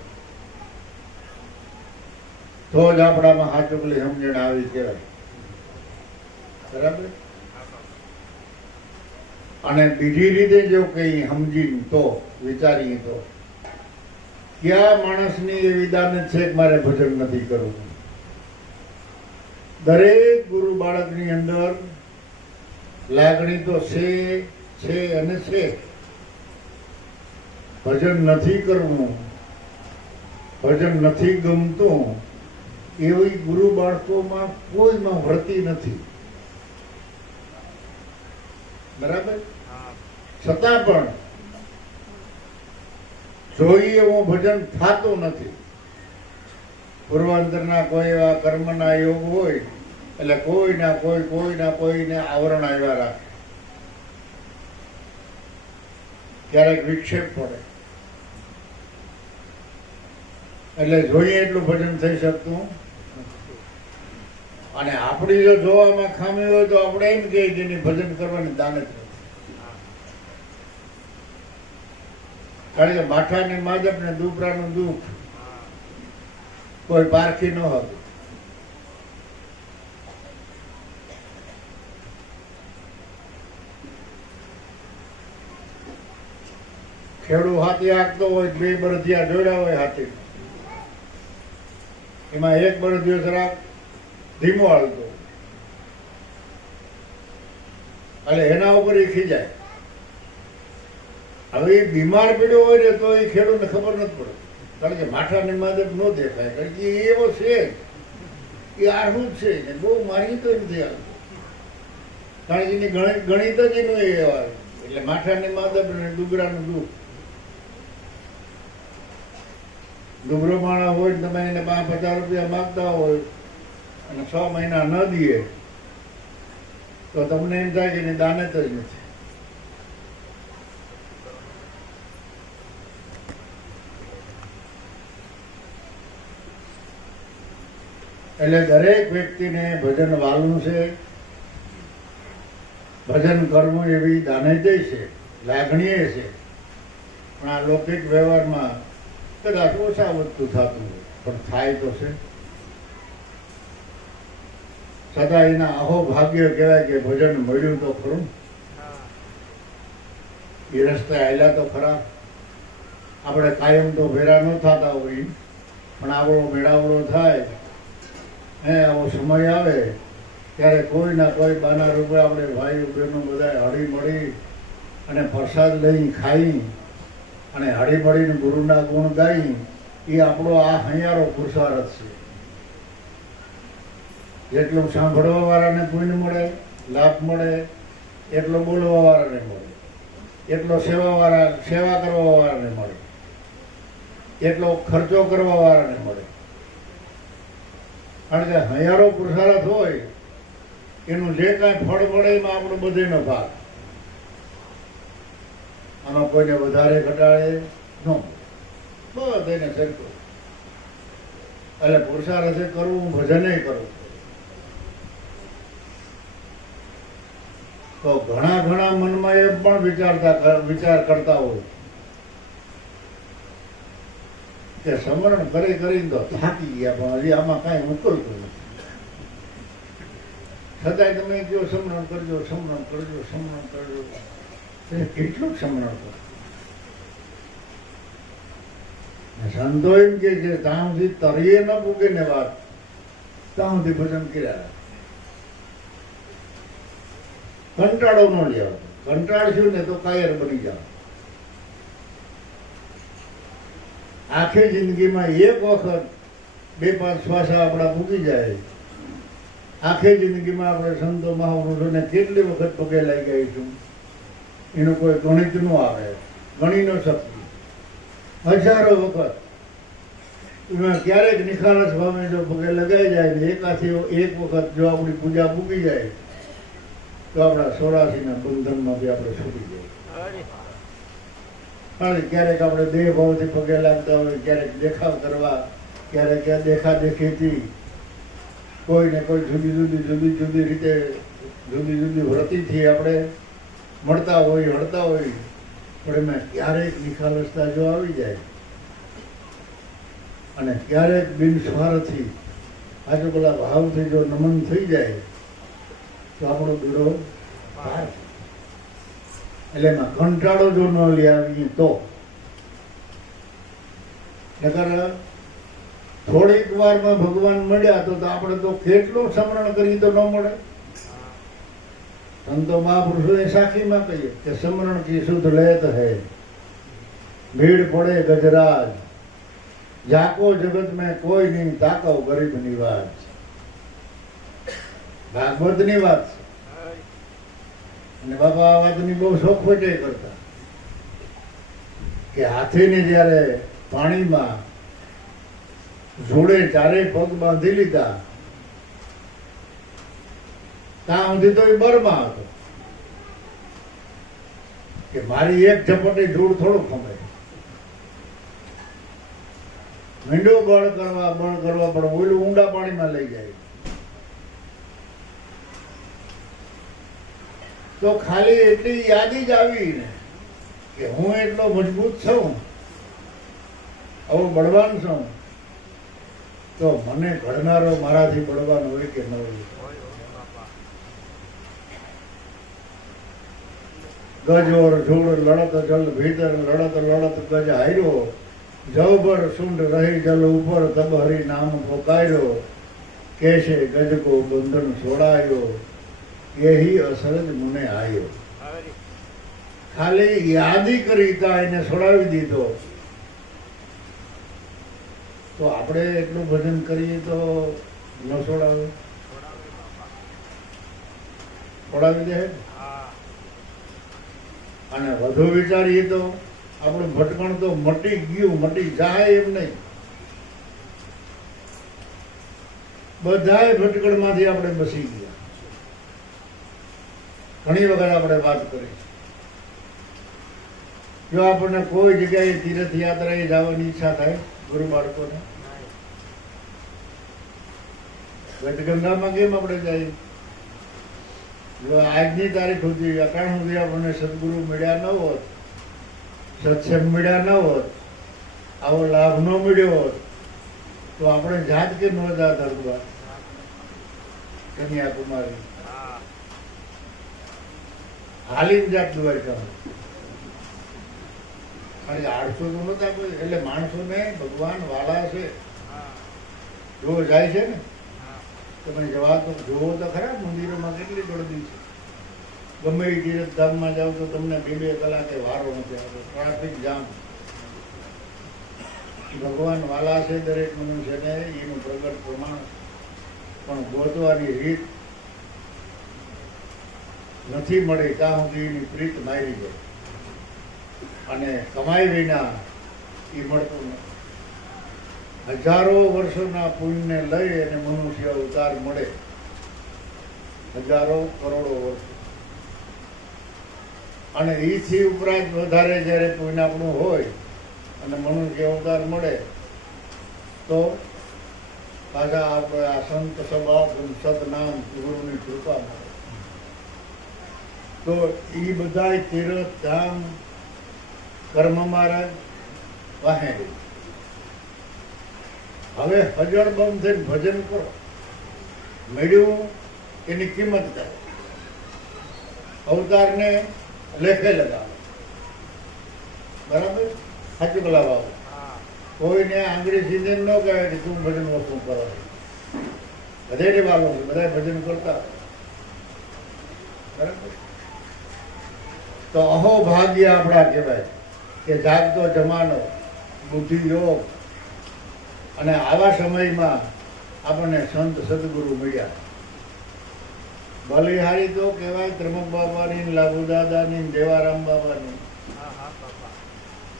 તો જ આપણામાં હાચુકલી સમજણ આવી કહેવાય. બરાબર. અને બીજી રીતે જો કઈ સમજીને તો વિચારીએ તો ક્યાં માણસની એવી દાનત છે કે મારે ભજન નથી કરવું. દરેક ગુરુ બાળકની અંદર લાગણી તો છે અને છે. ભજન નથી કરવું, ભજન નથી ગમતું, એવી ગુરુ બાળકોમાં કોઈમાં વૃત્તિ નથી. બરાબર. છતાં પણ જોઈએ એવું ભજન થતું નથી. પૂર્વાંતરના કોઈ એવા કર્મના યોગ હોય એટલે કોઈના કોઈને આવરણ આવ્યા રાખે. ક્યારેક વિક્ષેપ પડે એટલે જોઈએ એટલું ભજન થઈ શકતું. અને આપણી જો જોવામાં ખામી હોય તો આપણે એમ કહીએ કે એની ભજન કરવાની દાનત નથી. કારણ કે માથાની માદપ ને દુપરાનું દુઃખ કોઈ પારખી ન હતું. ખેડૂ હાથી હાંકતો હોય, બે બળદિયા જોડ્યા હોય હાથી, એમાં એક બળદિયો જરાક ધીમો હાલતો એટલે એના ઉપર એ ખીજાય. હવે એ બીમાર પડ્યો હોય ને તો એ ખેડૂતને ખબર નથી પડે, કારણ કે માથાની માદપ ન દેખાય, કારણ કે એવો છે એ આરહું જ છે ને બહુ મારી તો નથી હાલતો, કારણ કે એની ગણિત જ એનું એ એટલે માથાની માદપ ને ડુગરાનું દુઃખ. ડુગરો માણા હોય તમે એને 50 રૂપિયા માગતા હોય અને 6 મહિના ન દઈએ તો તમને એમ થાય કે એની દાનત જ નથી. એટલે દરેક વ્યક્તિને ભજન વાલવું છે, ભજન કરવું એવી દાનેજય છે, લાગણીએ છે. પણ આ લૌકિક વ્યવહારમાં કદાચ ઓછા વધતું થતું હોય પણ થાય તો છે. સદા એના અહો ભાગ્ય કહેવાય કે ભજન મળ્યું તો ખરું, એ રસ્તે આવેલા તો ખરા. આપણે કાયમ તો ભેરા ન થતા હોય પણ આપણો મેળાવડો થાય, આવો સમય આવે ત્યારે કોઈના કોઈ બાના રૂપે આપણે ભાઈઓ બહેનો બધા હળી મળી અને પ્રસાદ લઈ ખાઈ અને હળી મળીને ગુરુના ગુણ ગાઈ, એ આપણો આ હૈયારો પુરુષાર્થ છે. જેટલું સાંભળવા વાળાને પુણ્ય મળે, લાભ મળે, એટલો બોલવા વાળાને મળે, એટલો સેવા કરવા વાળાને મળે, એટલો ખર્ચો કરવા વાળાને મળે. કારણ કે હૈયારો પુરુષાર્થ હોય એનું જે કાંઈ ફળ મળે એમાં આપણો બધેનો ભાગ. આમાં કોઈને વધારે ઘટાડે ન, બધાને સરખું. એટલે પુરુષાર્થે કરવું, ભજને કરવું. તો ઘણા મનમાં એમ પણ વિચાર કરતા હોય કે સમરણ કરીને તો થાકી ગયા પણ હજી આમાં કાંઈ ઉકલતું નથી. છતાંય તમે કહો સમરણ કરજો, કેટલું સમરણ કરો. સંતો એમ કે ત્યાં સુધી તરીએ ન પૂગે ને વાત, ત્યાં સુધી ભજન કર્યા. કંટાળો ન લેવો, કંટાળશું ને તો કાયર બની જાવ. આખી જિંદગીમાં એક વખત 2-5 શ્વાસા આપણા મૂકી જાય, આખી જિંદગીમાં આપણે સંતો મહાપુરુષોને કેટલી વખત પગે લાગી ગઈશું એનું કોઈ ગણિત ન આવે, ગણી ન શકીએ. હજારો વખત એમાં ક્યારેક નિખાલસ ભાવે જો પગે લગાઈ જાય ને એકાથી એક વખત જો આપણી પૂજા મૂકી જાય તો આપણા 84ના બંધનમાંથી આપણે છૂટી જાય. ક્યારેક આપણે દેહ ભાવથી પગે લાગતા હોય, ક્યારેક દેખાવ કરવા, ક્યારેક દેખાદેખીથી કોઈને કોઈ જુદી જુદી રીતે જુદી જુદી વ્રતિથી આપણે મળતા હોય હળતા હોય, પણ એમાં ક્યારેક નિખાલસતા જો આવી જાય અને ક્યારેક બિનસ્વાર્થી આજે પેલા ભાવથી જો નમન થઈ જાય તો આપણો બેડો પાર. એટલે એમાં કંટાળો જો ન લઈ આવીએ તો, નકર થોડીક વારમાં ભગવાન મળ્યા તો આપણે તો કેટલું સ્મરણ કરીએ તો ન મળે. સંતો મહાપુરુષોએ સાખીમાં કહીએ કે સ્મરણ કી શુદ્ધ લેત હૈ, ભીડ પડે ગજરાજ, જાકો જગત મેં કોઈ નહીં, તાકો ગરીબની વાત. ભાગવતની વાત છે. અને બાપા આ વાતની બહુ શોખવટે કરતા કે હાથીને જ્યારે પાણીમાં જોડે ચારે પગ બાંધી લીધા ત્યાં સુધી તો એ બરમાં હતો કે મારી એક ઝપટે જોડ થોડું ખમે. મીંડો બળ કરવા પણ ઓલું ઊંડા પાણીમાં લઈ જાય. તો ખાલી એટલી યાદી જ આવી ને કે હું એટલો મજબૂત છું, આવો બળવાન છું, તો મને ઘડનારો મારાથી બળવાન હોય કે ન હોય. ગજ ઓર જોડ લડત જલ ભીતર, લડત લડત ગજ હાર્યો, જવબર સુંડ રહી જલ ઉપર, તબ હરી નામ પોકાર્યો, કેશે ગજ કો બંધન છોડાયો, यही અસરજ મુને આયો. ખાલી યાદી કરી તા એને છોડાવી દીધો. તો આપણે એટલું ભજન કરીએ તો ન છોડાવે? છોડાવી દે. અને વધુ વિચારીએ તો આપણું ભટકણ તો મટી ગયું, મટી જાય એમ નહીં. બધાય ભટકણમાંથી આપણે બસી ગયા. ઘણી વખત આપણે વાત કરી, જો આપણને કોઈ જગ્યાએ તીર્થયાત્રાએ જવાની ઈચ્છા થાય ગુરુ બાળકોને, ગંગામાં કેમ આપણે જઈએ? જો આજની તારીખ સુધી, અકાળ સુધી આપણને સદગુરુ મળ્યા ન હોત, સત્સંગ મળ્યા ન હોત, આવો લાભ ન મળ્યો હોત, તો આપણે જાત કે ન જાત હરદ્વાર, કન્યાકુમારી હાલીને જાત દ્વારકા. કારણ કે 800 તો નતા કોઈ. એટલે માણસોને ભગવાન વાલા છે. જો જાય છે ને તમે જવા તો જોવો તો ખરા, મંદિરોમાં કેટલી ગળદી છે. ગમે એ તીર્થધામમાં જાઓ તો તમને 2-2 કલાકે વારો નથી આવતો, ટ્રાફિક જામ. ભગવાન વાલા છે દરેક મનુષ્યને, એનું પ્રગટ પ્રમાણ, પણ ગોતવાની રીત નથી મળી ત્યાં સુધી એની પ્રીત મારી જાય. અને કમાઈ વિના એ મળતું નથી. હજારો વર્ષોના પુણ્યને લઈ અને મનુષ્ય અવતાર મળે, હજારો કરોડો વર્ષો. અને એથી ઉપરાંત વધારે જ્યારે પુણ્ય આપણું હોય અને મનુષ્ય અવતાર મળે તો પાછા આપણે આ સંત સભા સતનામ ગુરુની કૃપા મળે. તો એ બધા તીર્થ ધામ કર્મ મહારાજ વાહે. હવે હજળ બંધ થઈને ભજન કરો, મેળ્યું એની કિંમત થાય, અવતારને લેખે લગાવો. બરાબર? સાચું બોલાવો. કોઈને આંગળી સીધે ન કહેવાય કે તું ભજન વસ્તુ કરો. બધે વાલો છે, બધા ભજન કરતા. બરાબર? તો અહો ભાગ્ય આપણા કહેવાય કે જાગતો જમાનો, બુદ્ધિ યોગ, અને આવા સમયમાં આપણને સંત સદગુરુ મળ્યા. બલિહારી તો કહેવાય ત્રમક બાબાની, લાભુ દાદાની, દેવારામ બાબાની,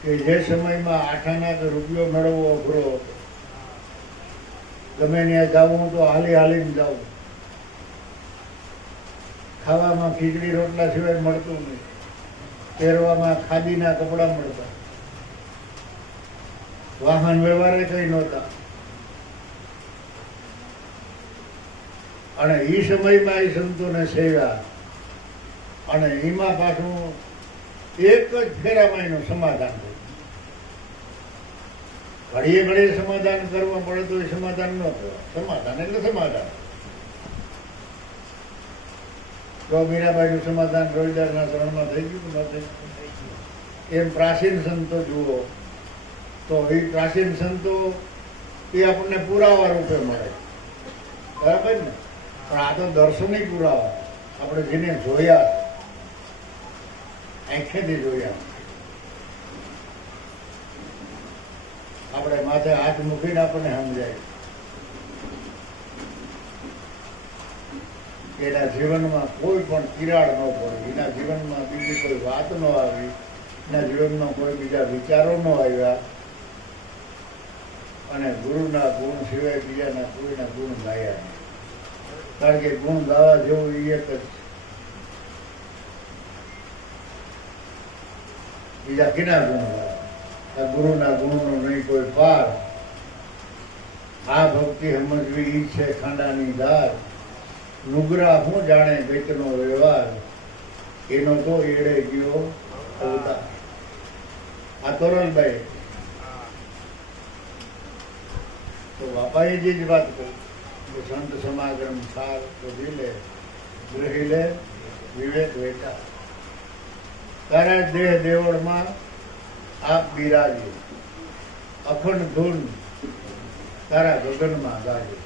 કે જે સમયમાં 8 આના કે રૂપિયો મેળવવો અઘરો હતો. ગમે ત્યાં જવું તો હાલીને જવું. ખાવામાં ખીચડી રોટલા સિવાય મળતું નહીં. પહેરવામાં ખાદીના કપડાં મળતા. વાહન વ્યવહારે કઈ નહોતા. અને એ સમયમાં એ સંતોને સેવ્યા અને એમાં પાછું એક જ ફેરામાં એનું સમાધાન થયું. ઘડીએ ઘડીએ સમાધાન કરવા પડે તો એ સમાધાન ન કહેવાય. સમાધાન એટલે સમાધાન. તો મીરાબાઈનું સમાધાન રોહિદાસના ચરણમાં થઈ ગયું કે ન થઈ ગયું? એમ પ્રાચીન સંતો જુઓ તો એ પ્રાચીન સંતો એ આપણને પુરાવા રૂપે મળે, બરાબર ને? પણ આ તો દર્શની પુરાવા, આપણે જેને જોયા, આંખેથી જોયા, આપણે માથે હાથ મૂકીને આપણને સમજાય. એના જીવનમાં કોઈ પણ તિરાડ ન પડી, એના જીવનમાં બીજી કોઈ વાત ન આવી, એના જીવનમાં કોઈ બીજા વિચારો ન આવ્યા, અને ગુરુના ગુણ સિવાય બીજાના કોઈના ગુણ ગાયા નહીં. કારણ કે ગુણ ગાવા જેવું એ એક જ, બીજા કિના ગુણ ગાવા? ગુરુના ગુણનો નહીં કોઈ પાર. આ ભક્તિ સમજવી ઈ છે ખાંડાની ધાર. નુગરા હું જાણે ગઈતનો વ્યવહાર, એનો તો એડે ગયો અવતાર. આ તોરલભાઈ તો બાપાએ જે જ વાત કરી, સંત સમાગમ સાર તો દિલે ગ્રહી લે વિવેક વેચા. તારા દેહ દેવળમાં આપ બિરાજી, અખંડ ધૂન તારા ગગનમાં ગાજે.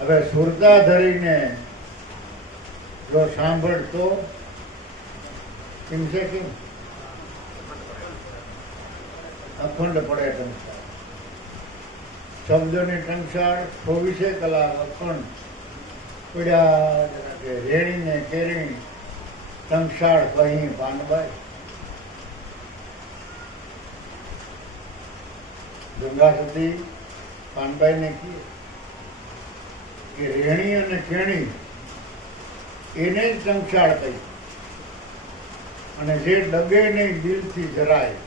હવે સુરતા ધરીને જો સાંભળતો કેમ છે? કેમ અખંડ પડે ટંકાર. શબ્દની ટંકાર 24 કલાક અખંડ પડ્યા કે રેણીને કેરી ટંકશાળ કહી પાનબાઈ. ગંગા સતી પાનબાઈને કહે કે રેણી અને કેણી એને જ ટંકશાળ કહી, અને જે ડગે નહીં દિલથી જરાય.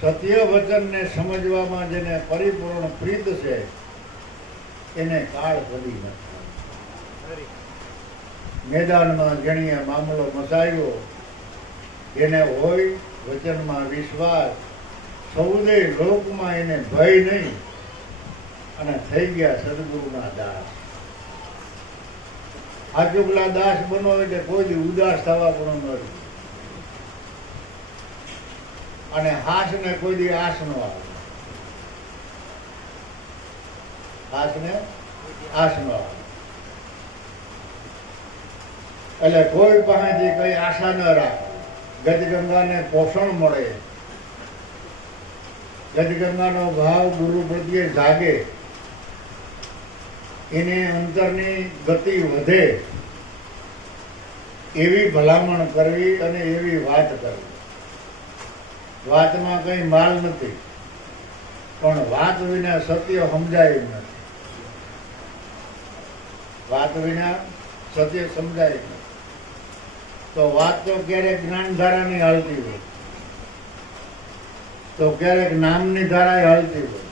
સત્ય વચનને સમજવામાં જેને પરિપૂર્ણ પ્રીત છે એને કાળ ભલી નથી. મેદાનમાં જેણીએ મામલો મચાવ્યો, એને હોય વચનમાં વિશ્વાસ, સૌદે લોકમાં એને ભય નહીં, અને થઈ ગયા સદગુરુના દાસ. આજુગલા દાસ બનો એટલે કોઈ દી ઉદાસ થવા પણ નથી, અને હાસ ને કોઈ દી આસ નો આવે. હાસ ને આસ નો આવે એટલે કોઈ પાસેથી કઈ આશા ન રાખે. ગજગંગાને પોષણ મળે, ગજગંગાનો ભાવ ગુરુ પ્રત્યે જાગે, એને અંતરની ગતિ વધે, એવી ભલામણ કરવી અને એવી વાત કરવી. વાતમાં કઈ માલ નથી, પણ વાત વિના સત્ય સમજાય એમ નથી. વાત વિના સત્ય સમજાય નહીં. તો વાત તો ક્યારેક જ્ઞાન ધારાની હાલતી હોય, તો ક્યારેક નામની ધારા હાલતી હોય,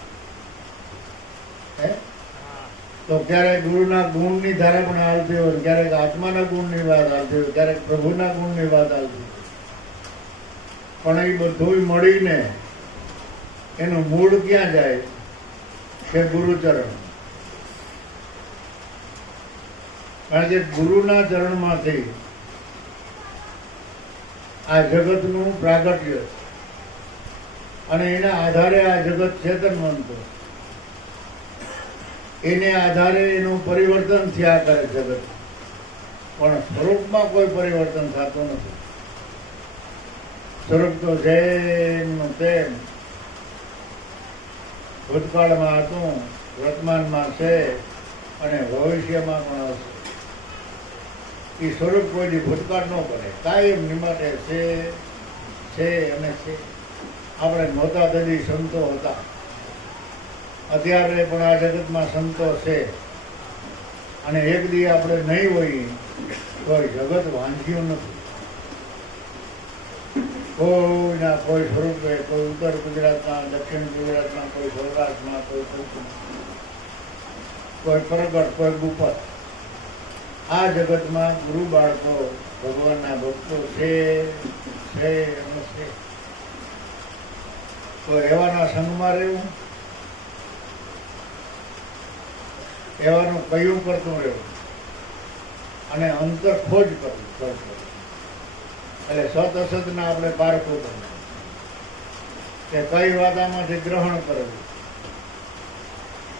તો ક્યારેક ગુરુના ગુણની ધારા પણ હાલતી હોય, ક્યારેક આત્માના ગુણની વાત હાલતી હોય, ક્યારેક પ્રભુના ગુણની વાત હાલતી હોય. પણ એ બધું મળીને એનું મૂળ ક્યાં જાય કે ગુરુચરણ. કારણ કે ગુરુના ચરણમાંથી આ જગતનું પ્રાગટ્ય, અને એના આધારે આ જગત ચેતનવંત, એને આધારે એનું પરિવર્તન થયા કરે જગત, પણ સ્વરૂપમાં કોઈ પરિવર્તન થતું નથી. સ્વરૂપ તો જેમનું તેમ ભૂતકાળમાં હતું, વર્તમાનમાં છે અને ભવિષ્યમાં પણ હશે. એ સ્વરૂપ કોઈ ભૂતકાળ ન કરે, કાયમ નિમાટે છે અને છે. આપણે નહોતા તેથી સંતો હતા, અત્યારે પણ આ જગતમાં સંતો છે, અને એક દી આપણે નહીં હોય તો જગત વાંચ્યું નથી. કોઈના કોઈ સ્વરૂપે, કોઈ ઉત્તર ગુજરાતમાં, દક્ષિણ ગુજરાતમાં, કોઈ સૌરાષ્ટ્રમાં, કોઈ કોઈ પ્રગટ, કોઈ ગુપ્ત. આ જગતમાં ગુરુ બાળકો ભગવાનના ભક્તો છે અને છે. તો એવાના સંગમાં રહેવું, એવાનું કયું કરતું રહેવું અને અંતર ખોજ કરવું. એટલે સત અસતના આપણે પારખું કરવું કે કઈ વાત આમાંથી ગ્રહણ કરવું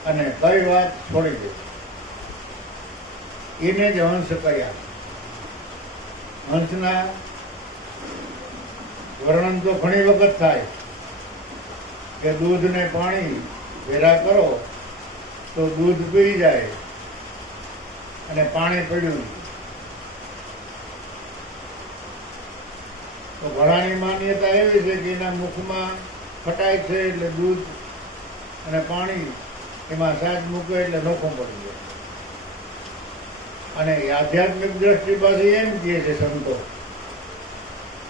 અને કઈ વાત છોડી દેવી. એને જ હંસ કર્યા. હંસના વર્ણન તો ઘણી વખત થાય કે દૂધ ને પાણી ભેરા કરો તો દૂધ પી જાય અને પાણી પડ્યું. તો ઘણાની માન્યતા એવી છે કે એના મુખમાં ખટાય છે એટલે દૂધ અને પાણી એમાં સાજ મૂકે એટલે નોખું પડી જાય. અને આધ્યાત્મિક દ્રષ્ટિ પાછી એમ કહે છે સંતો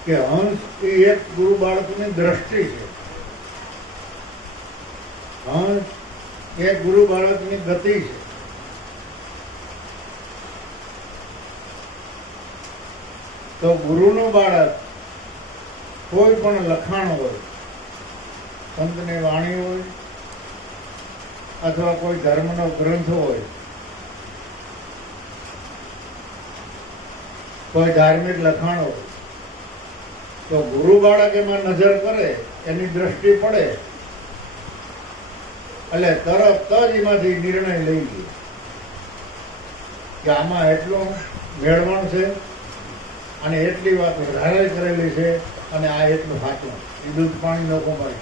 કે હંસ એ એક ગુરુ બાળકની દ્રષ્ટિ છે. હંસ એક ગુરુ બાળકની ગતિ છે. તો ગુરુનું બાળક કોઈ પણ લખાણ હોય, સંતની વાણી હોય અથવા કોઈ ધર્મનો ગ્રંથ હોય, કોઈ ધાર્મિક લખાણ હોય, તો ગુરુ બાળક એમાં નજર કરે, એની દ્રષ્ટિ પડે એટલે તરત જ એમાંથી નિર્ણય લઈ લે કે આમાં એટલું મેળવણ છે અને એટલી વાત વધારે કરેલી છે અને આ એટલું સાચું. એ દૂધ પાણી લોકો મળે.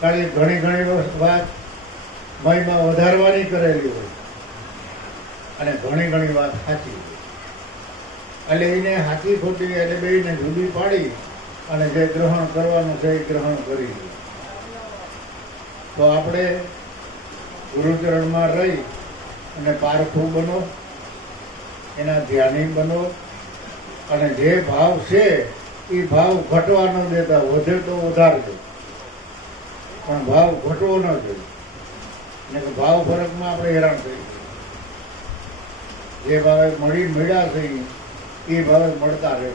કારણ કે ઘણી વાત મયમાં વધારવાની કરેલી હોય અને ઘણી વાત સાચી. એટલે એને સાચી ખોટી એટલે બેને જુદી પાડી અને જે ગ્રહણ કરવાનું છે એ ગ્રહણ કરી લે. તો આપણે ગુરુચરણમાં રહી અને પારખું બનો, એના ધ્યાની બનો અને જે ભાવ છે એ ભાવ ઘટવા ન દેતા. વધે તો વધારજો પણ ભાવ ઘટવો ન જોઈએ. ને ભાવ ફરકમાં આપણે હેરાન થઈ જે ભાવે મળ્યા છે એ ભાવે મળતા રહે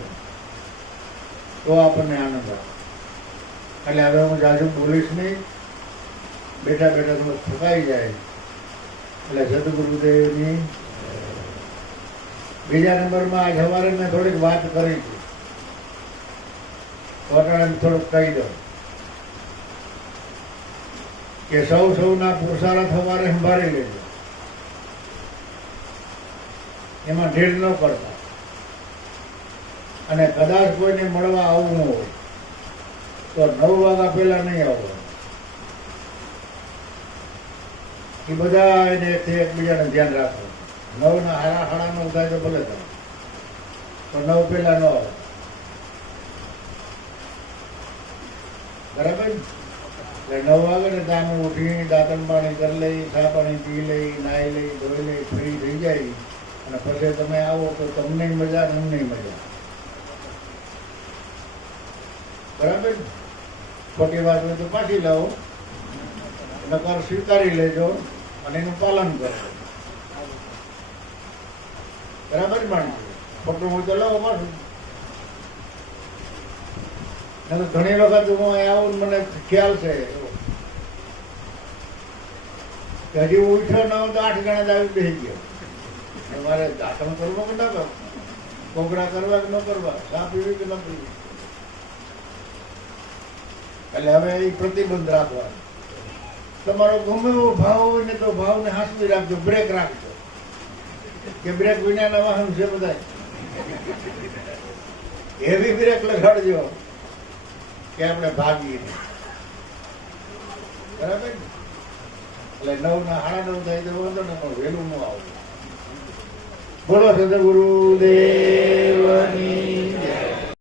તો આપણને આનંદ આવે. એટલે હવે હું જાજુ બોલીશ નહીં. બેઠા બેઠા તો થકાઈ જાય. એટલે સદગુરુદેવની બીજા નંબરમાં આજ સવારે મેં થોડીક વાત કરી હતી, વટાણાને થોડુંક કહી દઉં કે સૌના પુરુષાર્થ સવારે સંભાળી લેજો. એમાં ઢીલ ન કરતા. અને કદાચ કોઈને મળવા આવવું હોય તો 9 વાગ્યા પહેલા નહીં આવવાનું. એ બધા એને એકબીજાને ધ્યાન રાખવું. 9 ના 9:30 થાય તો ભલે થાય, તો 9 પહેલા ન આવે. બરાબર? એટલે 9 વાગે ને ત્યાં અમે ઉઠી દાંતણ પાણી કરી લઈ, ચા પાણી પી લઈ, નાહી લઈ, ધોઈ લઈ, ફ્રી થઈ જાય અને પછી તમે આવો તો તમને મજા ને અમને મજા. બરાબર? ખોટી વાત હોય તો પાછી લાવો, નકર સ્વીકારી લેજો અને એનું પાલન કરજો. બરાબર માણસ? ખોટું હોય તો લાવો પાછું. ઘણી વખત હું આવું મને ખ્યાલ છે કે હજી ઉઠ્યો ન હોય તો 8 જણા જ આવી બેસી ગયો. મારે દાખલ કરવો કે ન કરવો, કોગરા કરવા કે ન કરવા, ચા પીવી કે ન પીવી. એટલે હવે એ પ્રતિબંધ રાખવાનો. તમારો ગમે એવો ભાવ હોય ને તો ભાવને હાંસવી રાખજો, બ્રેક રાખજો કે બ્રેક વિનાના વાહન છે બધા. એવી બ્રેક લગાડજો કે આપણે ભાગીએ. બરાબર? એટલે 9 ના 9:30 થાય તો વાંધો ને, પણ વહેલું ન આવું. બોલો સદગુરુદેવની